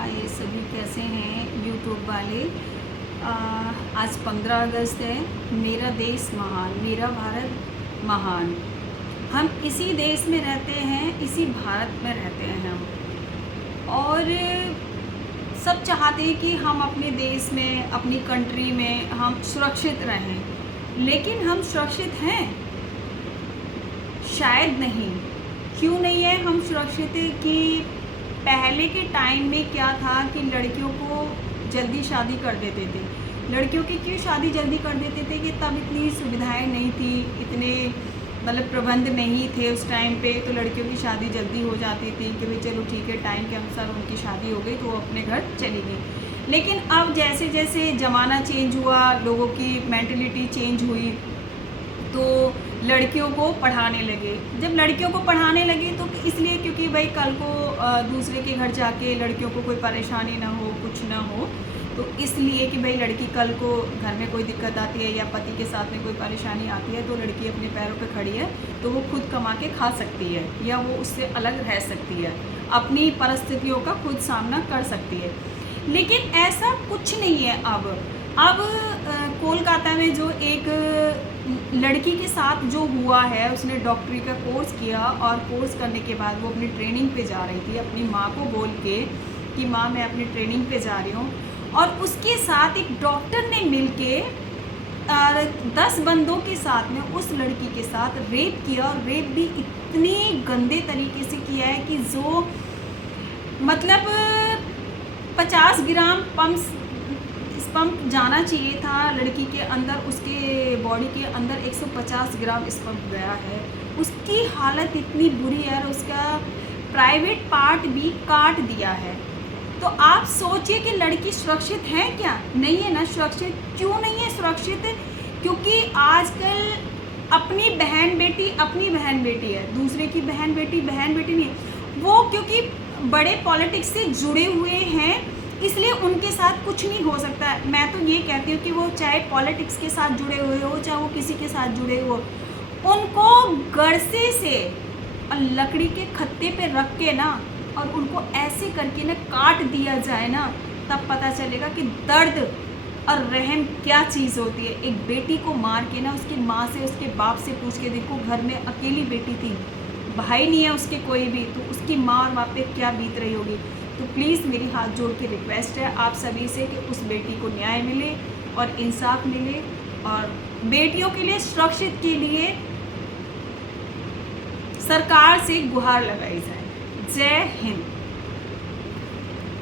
हाय सभी, कैसे हैं यूट्यूब वाले। आज 15 अगस्त है। मेरा देश महान, मेरा भारत महान। हम इसी देश में रहते हैं, इसी भारत में रहते हैं हम। और सब चाहते हैं कि हम अपने देश में, अपनी कंट्री में हम सुरक्षित रहें। लेकिन हम सुरक्षित हैं? शायद नहीं। क्यों नहीं है हम सुरक्षित? कि पहले के टाइम में क्या था कि लड़कियों को जल्दी शादी कर देते थे। लड़कियों की क्यों शादी जल्दी कर देते थे? कि तब इतनी सुविधाएं नहीं थी, इतने प्रबंध नहीं थे उस टाइम पे, तो लड़कियों की शादी जल्दी हो जाती थी कि भाई चलो ठीक है, टाइम के अनुसार उनकी शादी हो गई तो वो अपने घर चली गई। लेकिन अब जैसे जैसे ज़माना चेंज हुआ, लोगों की मेंटलिटी चेंज हुई, तो लड़कियों को पढ़ाने लगे। जब लड़कियों को पढ़ाने लगे तो इसलिए क्योंकि भाई कल को दूसरे के घर जाके लड़कियों को कोई परेशानी ना हो, कुछ ना हो, तो इसलिए कि भाई लड़की कल को घर में कोई दिक्कत आती है या पति के साथ में कोई परेशानी आती है तो लड़की अपने पैरों पे खड़ी है तो वो खुद कमा के खा सकती है या वो उससे अलग रह सकती है, अपनी परिस्थितियों का खुद सामना कर सकती है। लेकिन ऐसा कुछ नहीं है। अब कोलकाता में जो एक लड़की के साथ जो हुआ है, उसने डॉक्टरी का कोर्स किया और कोर्स करने के बाद वो अपनी ट्रेनिंग पे जा रही थी, अपनी माँ को बोल के कि माँ मैं अपनी ट्रेनिंग पे जा रही हूँ, और उसके साथ एक डॉक्टर ने मिलके 10 बंदों के साथ में उस लड़की के साथ रेप किया। और रेप भी इतने गंदे तरीके से किया है कि जो 50 ग्राम स्पम्प जाना चाहिए था लड़की के अंदर, उसके बॉडी के अंदर 150 ग्राम स्पम्प गया है। उसकी हालत इतनी बुरी है और उसका प्राइवेट पार्ट भी काट दिया है। तो आप सोचिए कि लड़की सुरक्षित है क्या? नहीं है ना सुरक्षित। क्यों नहीं है सुरक्षित? क्योंकि आजकल अपनी बहन बेटी है, दूसरे की बहन बेटी नहीं है। वो क्योंकि बड़े पॉलिटिक्स से जुड़े हुए हैं, इसलिए उनके साथ कुछ नहीं हो सकता है। मैं तो ये कहती हूँ कि वो चाहे पॉलिटिक्स के साथ जुड़े हुए हो, चाहे वो किसी के साथ जुड़े हो, उनको गरसे से और लकड़ी के खत्ते पे रख के ना और उनको ऐसे करके ना काट दिया जाए ना, तब पता चलेगा कि दर्द और रहम क्या चीज़ होती है। एक बेटी को मार के ना उसकी माँ से, उसके बाप से पूछ के देखो, घर में अकेली बेटी थी, भाई नहीं है उसके कोई भी, तो उसकी माँ और बाप पे क्या बीत रही होगी। तो प्लीज़ मेरी हाथ जोड़ के रिक्वेस्ट है आप सभी से कि उस बेटी को न्याय मिले और इंसाफ मिले और बेटियों के लिए सुरक्षित के लिए सरकार से गुहार लगाई जाए। जय हिंद।